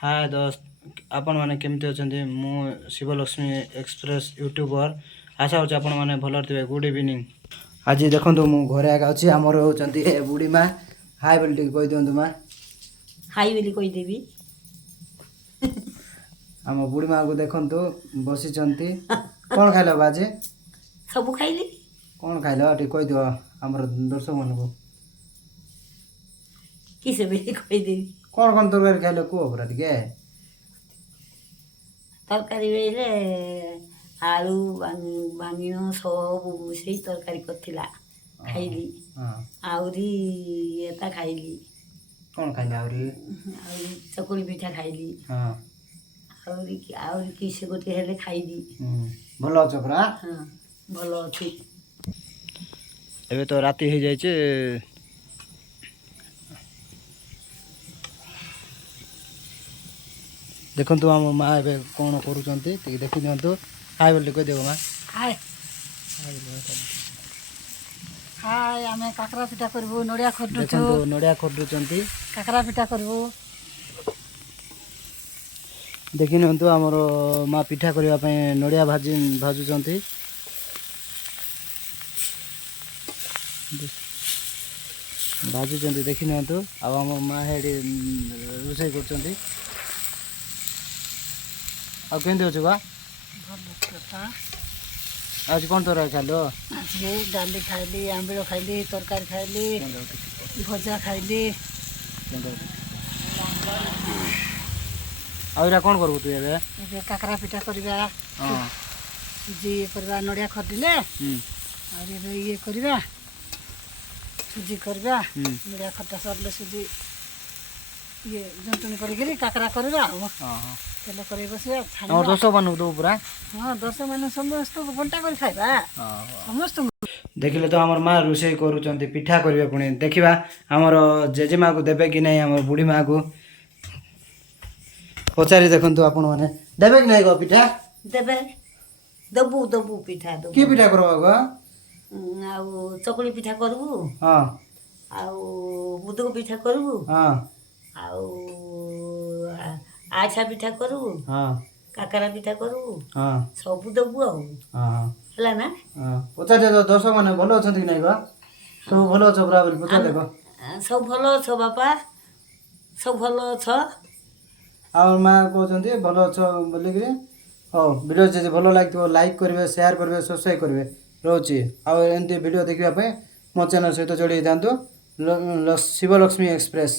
हाय दोस्त आपण मैंने केमती अच्छा मु शिवलक्ष्मी एक्सप्रेस यूट्यूबर आशा होची आपण मैंने भल थे। Good evening. आज देखो मु घरे आगे अच्छी आमर होती बुढ़ी माँ हाय बोली कही दिंतु माँ। हाई बोली कहीदेवी आम बुढ़ी माँ को देखु बसी कौन खाइल आज सब खाइली कौन खाइल कहीद आमर दर्शक मान को किसे बोली कहीदेवी कौन कौन तरकारी खाइल कह पूरा टे तरकारी बेले आलू बांगण सब मिसे तरकारी करथिला खाइली आउरी एता खाइली कौन खाइल आउरी चकुली पिठा खाइली आउरी किसे गोटे हेले खाइली भल अछ पूरा हाँ भल अच्छी। एबे तो राति हो जाइए देखु आम माँ ए कौन कर देखी दिंतु हाय बोल कहीदेव माँ। हाय हाय आम काकरा पिठा करूँ नड़िया खोदुचु नड़िया खोदुंट काकरा पिठा करूँ देखी नियंतु आमर माँ पिठा करने नड़िया भाजुंट भाजुंट देखी नियंतु आम माँ हेडी रोषे कर केमती अच्छे बा आज कौन तरह खाइल डाली खाइली आंबिल खाइली तरकारी खाइली भजा खाइली आउरा कौन करबु तू एबे काकरा पिठा करबा सुजी करबा नड़िया खदिले और ये करबा सुजी करबा नड़िया खटा सरले सुजी ये जंतुनी करी काकरा करबा तेल करे बसिया और दर्शक मान दो पूरा हाँ दर्शक मान समस्त बंटा कर खाइबा समस्त देखिले तो आमर माँ रोषे करुँच पिठा करेंगे पुणी देखा आमर जेजेमा को देवे कि नहीं आम बुढ़ी माँ को पचारि देखु आपण मैंने देवे कि नहीं गो पिठा देवे दबु दबु पिठा दबु कि पिठा करबा गो आउ चकुली पिठा करबु हां आउ मुदक पिठा करबु हां आउ आछा पिठा करबु हां काकरा पिठा करबु हां सब दबु आउ हां हला ना पचारि दर्शक माने भलो अछन कि नहीं गो सब भलो अछ पूरा बोल पचारि देखो सब भलो अछ बापा सब भलो अछ आम माँ कहते भल अछ बोलिक हाँ वीडियो जब भल लगे लाइक करेंगे शेयर करेंगे सब्सक्राइब करेंगे रोचे आमती वीडियो देखापी मो चैनल सहित जोड़ी था शिवलक्ष्मी एक्सप्रेस।